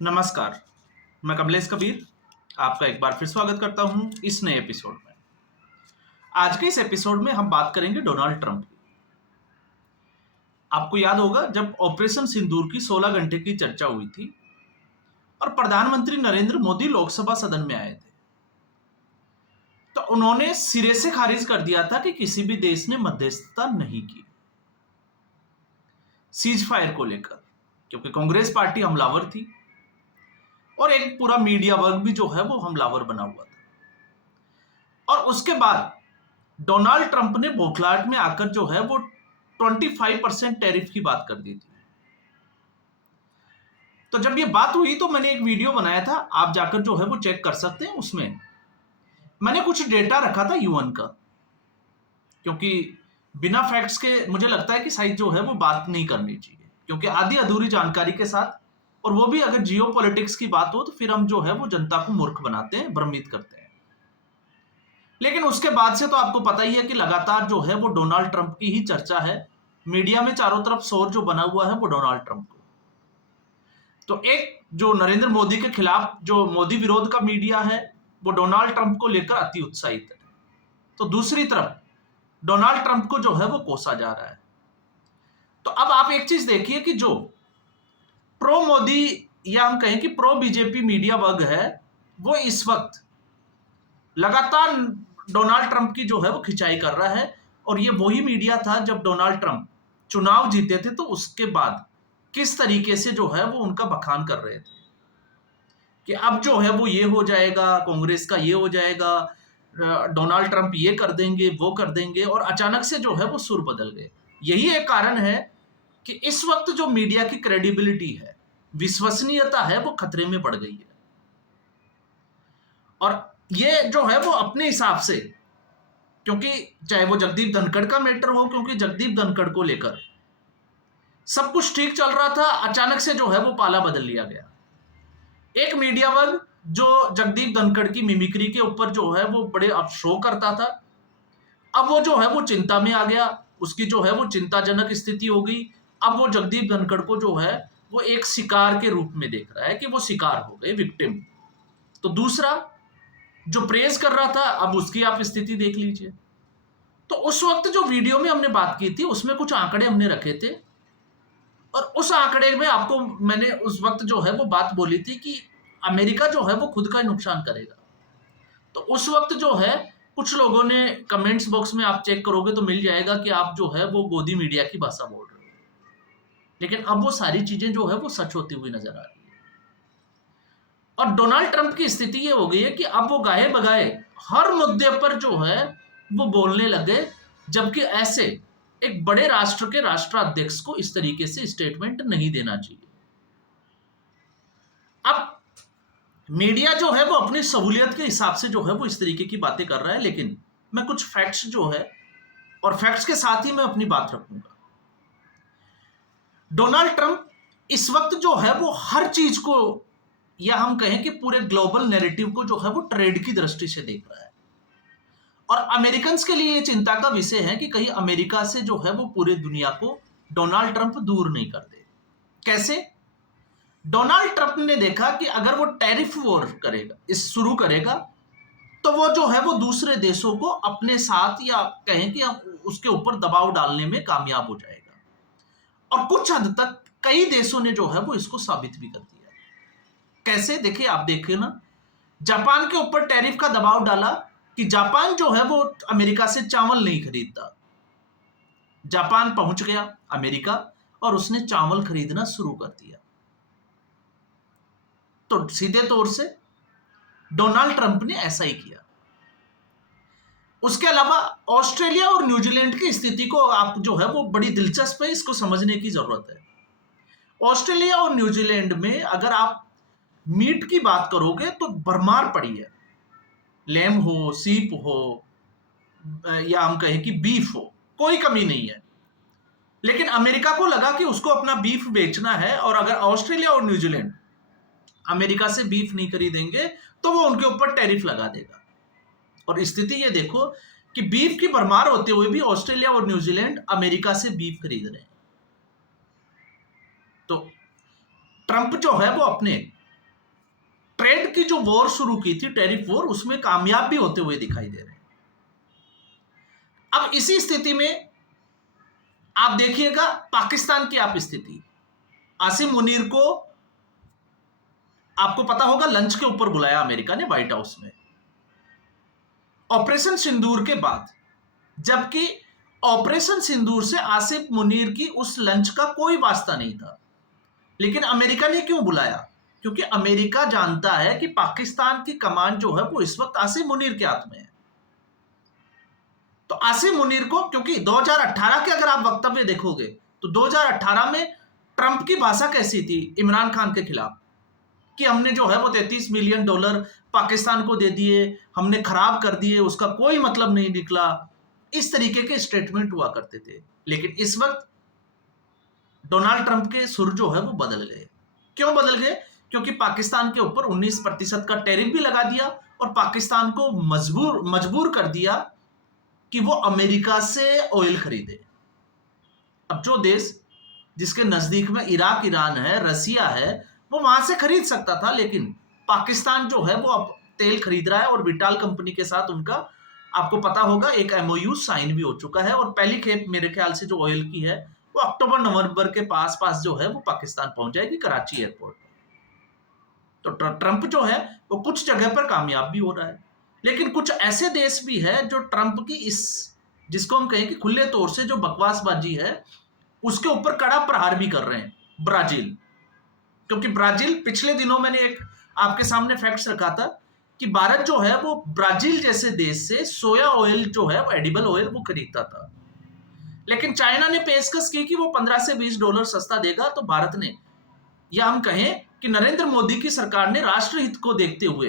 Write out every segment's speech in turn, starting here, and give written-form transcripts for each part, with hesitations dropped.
नमस्कार, मैं कमलेश कबीर आपका एक बार फिर स्वागत करता हूं इस नए एपिसोड में। आज के इस एपिसोड में हम बात करेंगे डोनाल्ड ट्रंप की। आपको याद होगा जब ऑपरेशन सिंदूर की 16 घंटे की चर्चा हुई थी और प्रधानमंत्री नरेंद्र मोदी लोकसभा सदन में आए थे, तो उन्होंने सिरे से खारिज कर दिया था कि किसी भी देश ने मध्यस्थता नहीं की सीज फायर को लेकर, क्योंकि कांग्रेस पार्टी हमलावर थी और एक पूरा मीडिया वर्ग भी जो है वो हमलावर बना हुआ था। और उसके बाद डोनाल्ड ट्रंप ने बौखलाहट में आकर जो है वो 25% टैरिफ की बात कर दी थी। तो जब ये बात हुई तो मैंने एक वीडियो बनाया था, आप जाकर जो है वो चेक कर सकते हैं। उसमें मैंने कुछ डेटा रखा था यूएन का, क्योंकि बिना फैक्ट्स के मुझे लगता है कि शायद जो है वो बात नहीं करनी चाहिए, क्योंकि आधी अधूरी जानकारी के साथ, और वो भी अगर जियो पॉलिटिक्स की बात हो तो फिर हम जो है वो जनता को मूर्ख बनाते हैं, भ्रमित करते हैं। लेकिन उसके बाद से तो आपको पता ही है कि लगातार जो है वो डोनाल्ड ट्रंप की ही चर्चा है। मीडिया में चारों तरफ शोर जो बना हुआ है वो डोनाल्ड ट्रंप को। तो एक जो नरेंद्र मोदी के खिलाफ जो मोदी विरोध का मीडिया है वो डोनाल्ड ट्रंप को लेकर अति उत्साहित है, तो दूसरी तरफ डोनाल्ड ट्रंप को जो है वो कोसा जा रहा है। तो अब आप एक चीज देखिए कि जो प्रो मोदी या हम कहें कि प्रो बीजेपी मीडिया वर्ग है वो इस वक्त लगातार डोनाल्ड ट्रंप की जो है वो खिंचाई कर रहा है। और ये वही मीडिया था जब डोनाल्ड ट्रंप चुनाव जीते थे तो उसके बाद किस तरीके से जो है वो उनका बखान कर रहे थे कि अब जो है वो ये हो जाएगा, कांग्रेस का ये हो जाएगा, डोनाल्ड ट्रंप ये कर देंगे, वो कर देंगे, और अचानक से जो है वो सुर बदल गए। यही एक कारण है कि इस वक्त जो मीडिया की क्रेडिबिलिटी है, विश्वसनीयता है, वो खतरे में पड़ गई है। और ये जो है वो अपने हिसाब से, क्योंकि चाहे वो जगदीप धनखड़ का मैटर हो, क्योंकि जगदीप धनखड़ को लेकर सब कुछ ठीक चल रहा था, अचानक से जो है वो पाला बदल लिया गया। एक मीडिया वर्ग जो जगदीप धनखड़ की मिमिक्री के ऊपर जो है वो बड़े अब शो करता था, अब वो जो है वो चिंता में आ गया, उसकी जो है वो चिंताजनक स्थिति हो गई। अब वो जगदीप धनखड़ को जो है वो एक शिकार के रूप में देख रहा है कि वो शिकार हो गए, विक्टिम। तो दूसरा जो प्रेज कर रहा था, अब उसकी आप स्थिति देख लीजिए। तो उस वक्त जो वीडियो में हमने बात की थी उसमें कुछ आंकड़े हमने रखे थे, और उस आंकड़े में आपको मैंने उस वक्त जो है वो बात बोली थी कि अमेरिका जो है वो खुद का नुकसान करेगा। तो उस वक्त जो है कुछ लोगों ने कमेंट्स बॉक्स में आप चेक करोगे तो मिल जाएगा कि आप जो है वो गोदी मीडिया की भाषा बोल रहे हो। लेकिन अब वो सारी चीजें जो है वो सच होती हुई नजर आ रही है। और डोनाल्ड ट्रंप की स्थिति ये हो गई है कि अब वो गाहे बगाए हर मुद्दे पर जो है वो बोलने लगे, जबकि ऐसे एक बड़े राष्ट्र के राष्ट्राध्यक्ष को इस तरीके से स्टेटमेंट नहीं देना चाहिए। अब मीडिया जो है वो अपनी सहूलियत के हिसाब से जो है वो इस तरीके की बातें कर रहा है, लेकिन मैं कुछ फैक्ट्स जो है, और फैक्ट्स के साथ ही मैं अपनी बात रखूंगा। डोनाल्ड ट्रंप इस वक्त जो है वो हर चीज को, या हम कहें कि पूरे ग्लोबल नैरेटिव को जो है वो ट्रेड की दृष्टि से देख रहा है। और अमेरिकन्स के लिए ये चिंता का विषय है कि कहीं अमेरिका से जो है वो पूरे दुनिया को डोनाल्ड ट्रंप दूर नहीं कर दे। कैसे? डोनाल्ड ट्रंप ने देखा कि अगर वो टैरिफ वॉर करेगा, इस शुरू करेगा, तो वो जो है वो दूसरे देशों को अपने साथ, या कहें कि उसके ऊपर दबाव डालने में कामयाब हो जाएगा। और कुछ हद तक कई देशों ने जो है वो इसको साबित भी कर दिया। कैसे? देखिए, आप देखिए ना, जापान के ऊपर टैरिफ का दबाव डाला कि जापान जो है वो अमेरिका से चावल नहीं खरीदता। जापान पहुंच गया अमेरिका और उसने चावल खरीदना शुरू कर दिया। तो सीधे तौर से डोनाल्ड ट्रंप ने ऐसा ही किया। उसके अलावा ऑस्ट्रेलिया और न्यूजीलैंड की स्थिति को आप जो है वो बड़ी दिलचस्प है, इसको समझने की जरूरत है। ऑस्ट्रेलिया और न्यूजीलैंड में अगर आप मीट की बात करोगे तो भरमार पड़ी है। लैम हो, सीप हो, या हम कहें कि बीफ हो, कोई कमी नहीं है। लेकिन अमेरिका को लगा कि उसको अपना बीफ बेचना है, और अगर ऑस्ट्रेलिया और न्यूजीलैंड अमेरिका से बीफ नहीं खरीदेंगे तो वो उनके ऊपर टैरिफ लगा देगा। और स्थिति ये देखो कि बीफ की भरमार होते हुए भी ऑस्ट्रेलिया और न्यूजीलैंड अमेरिका से बीफ खरीद रहे हैं। तो ट्रंप जो है वो अपने ट्रेड की जो वॉर शुरू की थी, टैरिफ वॉर, उसमें कामयाब भी होते हुए दिखाई दे रहे हैं। अब इसी स्थिति में आप देखिएगा पाकिस्तान की आप स्थिति। आसिम मुनीर को आपको पता होगा लंच के ऊपर बुलाया अमेरिका ने व्हाइट हाउस में ऑपरेशन सिंदूर के बाद, जबकि ऑपरेशन सिंदूर से आसिम मुनीर की उस लंच का कोई वास्ता नहीं था। लेकिन अमेरिका ने क्यों बुलाया? क्योंकि अमेरिका जानता है कि पाकिस्तान की कमान जो है वो इस वक्त आसिम मुनीर के हाथ में है। तो आसिम मुनीर को, क्योंकि 2018 के अगर आप वक्तव्य देखोगे तो 2018 में ट्रंप की भाषा कैसी थी इमरान खान के खिलाफ, कि हमने जो है वो $33 मिलियन पाकिस्तान को दे दिए, हमने खराब कर दिए, उसका कोई मतलब नहीं निकला। इस तरीके के स्टेटमेंट हुआ करते थे। लेकिन इस वक्त डोनाल्ड ट्रंप के सुर जो है वो बदल गए। क्यों बदल गए? क्योंकि पाकिस्तान के ऊपर 19% का टैरिफ भी लगा दिया और पाकिस्तान को मजबूर कर दिया कि वो अमेरिका से ऑयल खरीदे। अब जो देश जिसके नजदीक में इराक, ईरान है, रसिया है, वो वहां से खरीद सकता था, लेकिन पाकिस्तान जो है वो अब तेल खरीद रहा है और विटाल कंपनी के साथ उनका, आपको पता होगा, एक एमओयू साइन भी हो चुका है और पहली खेप मेरे ख्याल से जो ऑयल की है वो अक्टूबर नवंबर के पास जो है वो पाकिस्तान पहुंच जाएगी, कराची एयरपोर्ट। तो ट्रंप जो है वो कुछ जगह पर कामयाब भी हो रहा है, लेकिन कुछ ऐसे देश भी है जो ट्रंप की इस, जिसको हम कहें कि खुले तौर से जो बकवासबाजी है, उसके ऊपर कड़ा प्रहार भी कर रहे हैं। ब्राजील, क्योंकि ब्राजील, पिछले दिनों मैंने एक आपके सामने फैक्ट्स रखा था कि भारत जो है वो ब्राजील जैसे देश से सोया ऑयल जो है वो एडिबल ऑयल वो खरीदता था, लेकिन चाइना ने पेशकश की कि वो $15 से $20 सस्ता देगा। तो भारत ने, या हम कहें कि नरेंद्र मोदी की सरकार ने राष्ट्रहित को देखते हुए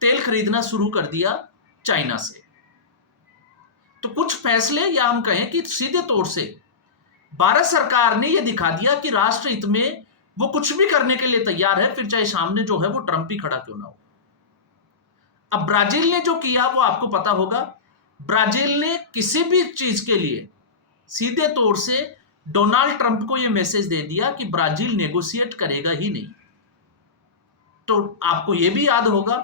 तेल खरीदना शुरू कर दिया चाइना से। तो कुछ फैसले, या हम कहें कि सीधे तौर से भारत सरकार ने यह दिखा दिया कि राष्ट्रहित में वो कुछ भी करने के लिए तैयार है, फिर चाहे सामने जो है वो ट्रंप ही खड़ा क्यों ना हो। अब ब्राजील ने जो किया वो आपको पता होगा। ब्राजील ने किसी भी चीज के लिए सीधे तौर से डोनाल्ड ट्रंप को यह मैसेज दे दिया कि ब्राजील नेगोशिएट करेगा ही नहीं। तो आपको यह भी याद होगा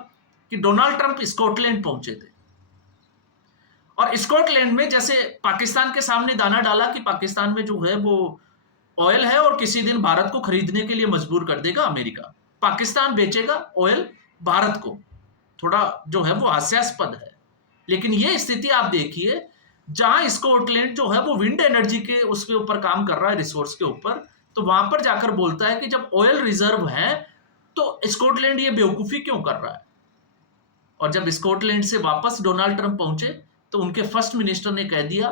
कि डोनाल्ड ट्रंप स्कॉटलैंड पहुंचे थे और स्कॉटलैंड में जैसे पाकिस्तान के सामने दाना डाला कि पाकिस्तान में जो है वो ऑयल है और किसी दिन भारत को खरीदने के लिए मजबूर कर देगा अमेरिका, पाकिस्तान बेचेगा ऑयल भारत को। थोड़ा जो है वो हास्यास्पद है, लेकिन ये स्थिति आप देखिए जहां स्कॉटलैंड जो है वो विंड एनर्जी के उसके ऊपर काम कर रहा है, रिसोर्स के ऊपर, तो वहां पर जाकर बोलता है कि जब ऑयल रिजर्व है तो स्कॉटलैंड ये बेवकूफी क्यों कर रहा है। और जब स्कॉटलैंड से वापस डोनाल्ड ट्रंप पहुंचे तो उनके फर्स्ट मिनिस्टर ने कह दिया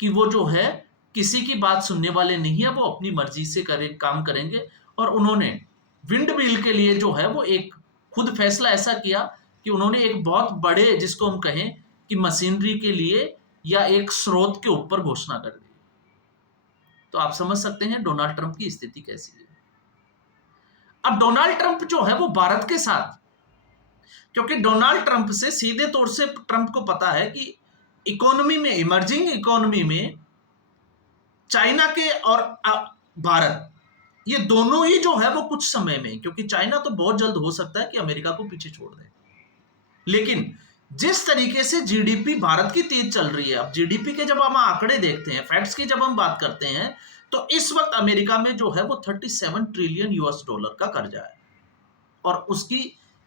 कि वो जो है किसी की बात सुनने वाले नहीं है, वो अपनी मर्जी से काम करेंगे। और उन्होंने विंड मिल के लिए जो है वो एक खुद फैसला ऐसा किया कि उन्होंने एक बहुत बड़े, जिसको हम कहें कि मशीनरी के लिए या एक स्रोत के ऊपर घोषणा कर दी। तो आप समझ सकते हैं डोनाल्ड ट्रंप की स्थिति कैसी है। अब डोनाल्ड ट्रंप जो है वो भारत के साथ, क्योंकि डोनाल्ड ट्रंप से सीधे तौर से ट्रंप को पता है कि इकोनॉमी में, इमर्जिंग इकोनॉमी में चाइना के और भारत, ये दोनों ही जो है वो कुछ समय में, क्योंकि चाइना तो बहुत जल्द हो सकता है कि अमेरिका को पीछे छोड़ दे, लेकिन जिस तरीके से जीडीपी भारत की तेज चल रही है, अब जीडीपी के जब हम आंकड़े देखते हैं, फैक्ट्स की जब हम बात करते हैं, तो इस वक्त अमेरिका में जो है वो $37 ट्रिलियन का कर्जा है और उसकी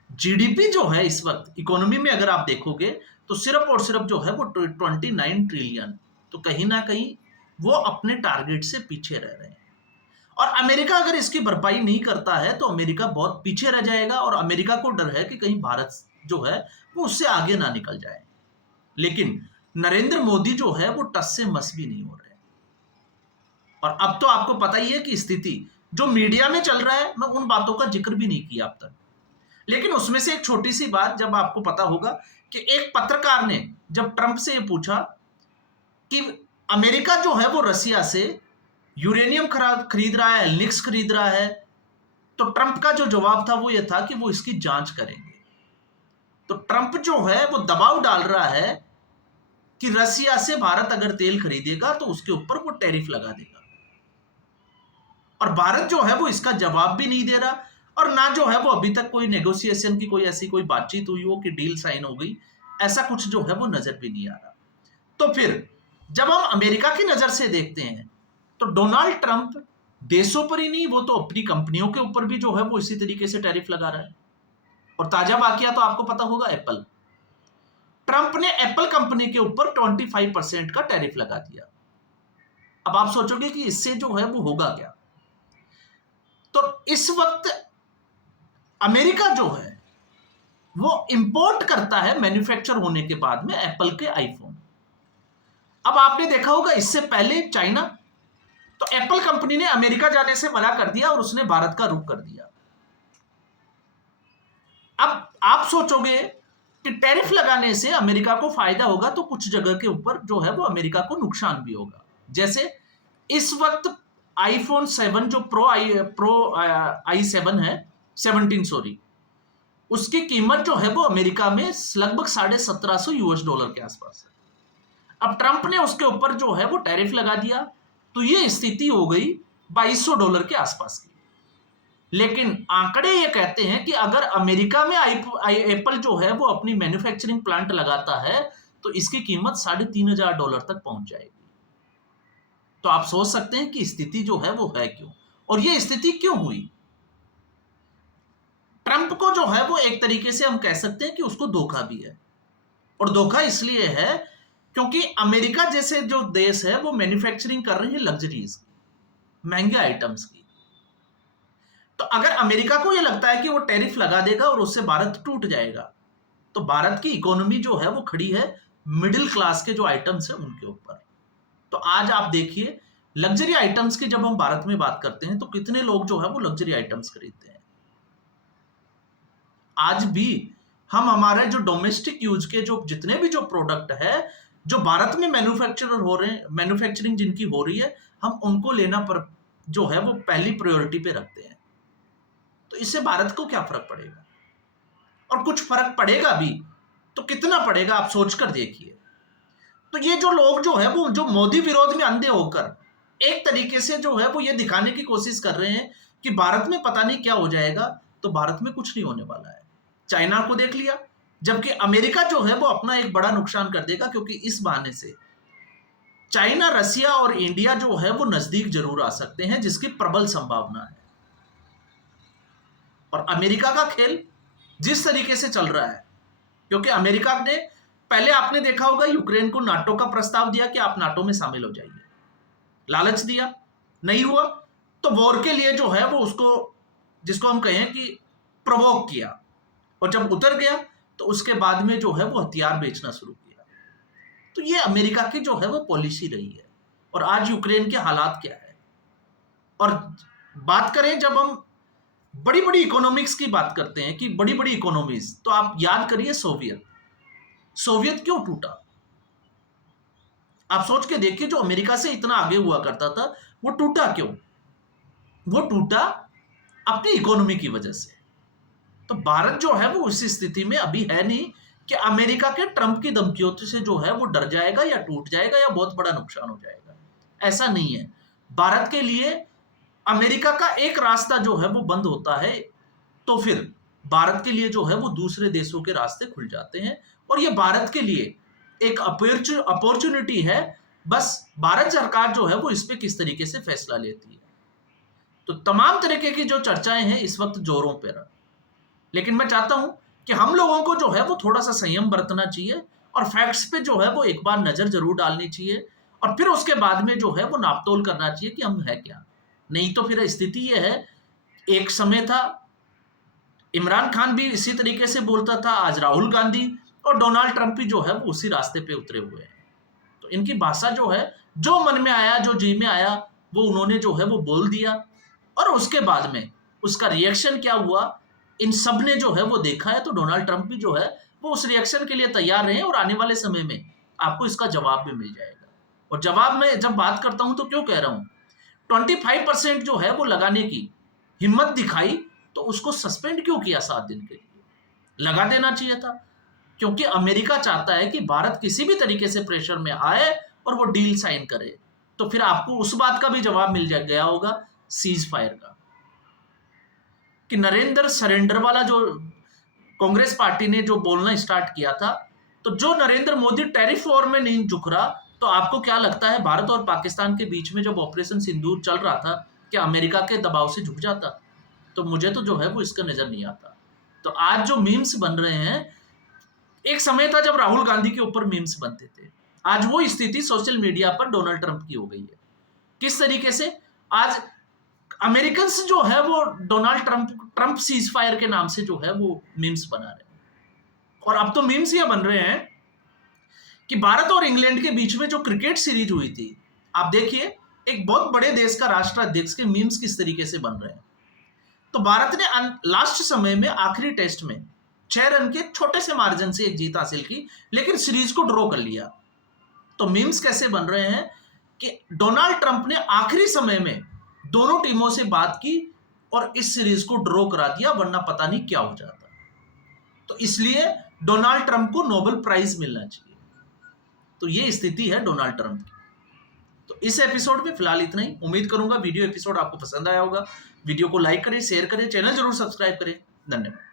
जीडीपी जो है इस वक्त इकोनॉमी में अगर आप देखोगे तो सिर्फ और सिर्फ जो है वो 29 ट्रिलियन। तो कहीं ना कहीं वो अपने टारगेट से पीछे रह रहे हैं और अमेरिका अगर इसकी भरपाई नहीं करता है तो अमेरिका बहुत पीछे रह जाएगा और अमेरिका को डर है कि कहीं भारत जो है वो उससे आगे ना निकल जाए। लेकिन नरेंद्र मोदी जो है वो टस से मस भी नहीं हो रहे। और अब तो आपको पता ही है कि स्थिति जो मीडिया में चल रहा है, मैं उन बातों का जिक्र भी नहीं किया अब तक, लेकिन उसमें से एक छोटी सी बात, जब आपको पता होगा कि एक पत्रकार ने जब ट्रंप से यह पूछा कि अमेरिका जो है वो रसिया से यूरेनियम खरीद रहा है, एल्निक्स खरीद रहा है, तो ट्रंप का जो जवाब था वो ये था कि वो इसकी जांच करेंगे। तो ट्रंप जो है वो दबाव डाल रहा है कि रसिया से भारत अगर तेल खरीदेगा तो उसके ऊपर वो टैरिफ लगा देगा और भारत जो है वो इसका जवाब भी नहीं दे रहा और ना जो है वो अभी तक कोई नेगोशिएशन की कोई ऐसी कोई बातचीत हुई हो कि डील साइन हो गई, ऐसा कुछ जो है वो नजर भी नहीं आ रहा। तो फिर जब हम अमेरिका की नजर से देखते हैं तो डोनाल्ड ट्रंप देशों पर ही नहीं, वो तो अपनी कंपनियों के ऊपर भी जो है वो इसी तरीके से टैरिफ लगा रहा है। और ताजा वाकया तो आपको पता होगा, एप्पल, ट्रंप ने एप्पल कंपनी के ऊपर 25% का टैरिफ लगा दिया। अब आप सोचोगे कि इससे जो है वो होगा क्या। तो इस वक्त अमेरिका जो है वो इंपोर्ट करता है मैन्युफैक्चर होने के बाद में एप्पल के आईफोन। अब आपने देखा होगा इससे पहले चाइना, तो एप्पल कंपनी ने अमेरिका जाने से मना कर दिया और उसने भारत का रुख कर दिया। अब आप सोचोगे कि टैरिफ लगाने से अमेरिका को फायदा होगा, तो कुछ जगह के ऊपर जो है वो अमेरिका को नुकसान भी होगा। जैसे इस वक्त आईफोन 7 जो प्रो आई 7 है, 17 सॉरी, उसकी कीमत जो है वो अमेरिका में लगभग $1750 के आसपास है। अब ट्रंप ने उसके ऊपर जो है वो टैरिफ लगा दिया, तो ये स्थिति हो गई $2200 के आसपास की। लेकिन आंकड़े ये कहते हैं कि अगर अमेरिका में एप्पल जो है वो अपनी मैन्युफैक्चरिंग प्लांट लगाता है तो इसकी कीमत $3500 तक पहुंच जाएगी। तो आप सोच सकते हैं कि स्थिति जो है वो है क्यों, और ये स्थिति क्यों हुई। ट्रंप को जो है वो एक तरीके से हम कह सकते हैं कि उसको धोखा भी है, और धोखा इसलिए है क्योंकि अमेरिका जैसे जो देश है वो मैन्युफैक्चरिंग कर रही है लग्जरीज, महंगे आइटम्स की। तो अगर अमेरिका को यह लगता है कि वो टैरिफ लगा देगा और उससे भारत टूट जाएगा, तो भारत की इकोनॉमी जो है वो खड़ी है मिडिल क्लास के जो आइटम्स है उनके ऊपर। तो आज आप देखिए लग्जरी आइटम्स की जब हम भारत में बात करते हैं तो कितने लोग जो है वो लग्जरी आइटम्स खरीदते हैं। आज भी हम हमारे जो डोमेस्टिक यूज के जो जितने भी जो प्रोडक्ट है जो भारत में मैन्युफैक्चरर हो रहे हैं, मैन्युफैक्चरिंग जिनकी हो रही है, हम उनको लेना पर जो है वो पहली प्रायोरिटी पे रखते हैं। तो इससे भारत को क्या फर्क पड़ेगा, और कुछ फर्क पड़ेगा भी तो कितना पड़ेगा आप सोचकर देखिए। तो ये जो लोग जो है वो जो मोदी विरोध में अंधे होकर एक तरीके से जो है वो ये दिखाने की कोशिश कर रहे हैं कि भारत में पता नहीं क्या हो जाएगा, तो भारत में कुछ नहीं होने वाला है। चाइना को देख लिया, जबकि अमेरिका जो है वो अपना एक बड़ा नुकसान कर देगा, क्योंकि इस बहाने से चाइना, रसिया और इंडिया जो है वो नजदीक जरूर आ सकते हैं, जिसकी प्रबल संभावना है। और अमेरिका का खेल जिस तरीके से चल रहा है, क्योंकि अमेरिका ने पहले आपने देखा होगा यूक्रेन को नाटो का प्रस्ताव दिया कि आप नाटो में शामिल हो जाइए, लालच दिया, नहीं हुआ तो वॉर के लिए जो है वो उसको, जिसको हम कहें कि प्रोवोक किया, और जब उतर गया तो उसके बाद में जो है वो हथियार बेचना शुरू किया। तो ये अमेरिका की जो है वो पॉलिसी रही है। और आज यूक्रेन के हालात क्या है, और बात करें जब हम बड़ी बड़ी इकोनॉमिक्स की बात करते हैं कि बड़ी बड़ी इकोनॉमीज, तो आप याद करिए सोवियत क्यों टूटा। आप सोच के देखिए, जो अमेरिका से इतना आगे हुआ करता था वो टूटा क्यों। वो टूटा अपनी इकोनॉमी की वजह से। तो भारत जो है वो उसी स्थिति में अभी है नहीं कि अमेरिका के ट्रंप की धमकियों से जो है वो डर जाएगा या टूट जाएगा या बहुत बड़ा नुकसान हो जाएगा। ऐसा नहीं है। भारत के लिए अमेरिका का एक रास्ता जो है वो बंद होता है तो फिर भारत के लिए जो है वो दूसरे देशों के रास्ते खुल जाते हैं, और ये भारत के लिए एक अपॉर्चुनिटी है। बस भारत सरकार जो है वो इस पे किस तरीके से फैसला लेती है। तो तमाम तरीके की जो चर्चाएं हैं इस वक्त जोरों पर, लेकिन मैं चाहता हूं कि हम लोगों को जो है वो थोड़ा सा संयम बरतना चाहिए, और फैक्ट्स पे जो है वो एक बार नजर जरूर डालनी चाहिए, और फिर उसके बाद में जो है वो नापतोल करना चाहिए कि हम है क्या। नहीं तो फिर स्थिति ये है, एक समय था इमरान खान भी इसी तरीके से बोलता था, आज राहुल गांधी और डोनाल्ड ट्रंप भी जो है वो उसी रास्ते पे उतरे हुए हैं। तो इनकी भाषा जो है, जो मन में आया, जो जी में आया, वो उन्होंने जो है वो बोल दिया, और उसके बाद में उसका रिएक्शन क्या हुआ इन सब ने जो है वो देखा है। तो डोनाल्ड ट्रंप भी जो है वो उस रिएक्शन के लिए तैयार रहे, और आने वाले समय में आपको इसका जवाब भी मिल जाएगा। और जवाब में जब बात करता हूं तो क्यों कह रहा हूं, 25% जो है वो लगाने की हिम्मत दिखाई, तो उसको सस्पेंड क्यों किया 7 दिन के लिए, लगा देना चाहिए था। क्योंकि अमेरिका चाहता है कि भारत किसी भी तरीके से प्रेशर में आए और वो डील साइन करे, तो फिर आपको उस बात का भी जवाब मिल गया होगा सीज फायर का, कि नरेंद्र सरेंडर वाला जो कांग्रेस पार्टी ने जो बोलना स्टार्ट किया था, तो जो नरेंद्र मोदी टैरिफ वॉर में नहीं झुक रहा, तो आपको क्या लगता है भारत और पाकिस्तान के बीच में जब ऑपरेशन सिंदूर चल रहा था, क्या अमेरिका के दबाव से झुक जाता? तो मुझे तो जो है वो इसका नजर नहीं आता। तो आज जो मीम्स बन रहे हैं, एक समय था जब राहुल गांधी के ऊपर मीम्स बनते थे, आज वो स्थिति सोशल मीडिया पर डोनाल्ड ट्रंप की हो गई है। किस तरीके से आज अमेरिकन जो है वो डोनाल्ड ट्रंप सीज फायर के नाम से जो है वो मीम्स बना रहे हैं। और अब तो मीम्स ये बन रहे हैं कि भारत और इंग्लैंड के बीच में जो क्रिकेट सीरीज हुई थी, आप देखिए एक बहुत बड़े देश का राष्ट्राध्यक्ष के मीम्स किस तरीके से बन रहे हैं। तो भारत ने लास्ट समय में आखिरी टेस्ट में 6 रन के छोटे से मार्जिन से एक जीत हासिल की, लेकिन सीरीज को ड्रॉ कर लिया। तो मीम्स कैसे बन रहे हैं कि डोनाल्ड ट्रंप ने आखिरी समय में दोनों टीमों से बात की और इस सीरीज को ड्रॉ करा दिया, वरना पता नहीं क्या हो जाता। तो इसलिए डोनाल्ड ट्रंप को नोबेल प्राइज मिलना चाहिए। तो ये स्थिति है डोनाल्ड ट्रंप की। तो इस एपिसोड में फिलहाल इतना ही। उम्मीद करूंगा वीडियो एपिसोड आपको पसंद आया होगा। वीडियो को लाइक करें, शेयर करें, चैनल जरूर सब्सक्राइब करें। धन्यवाद।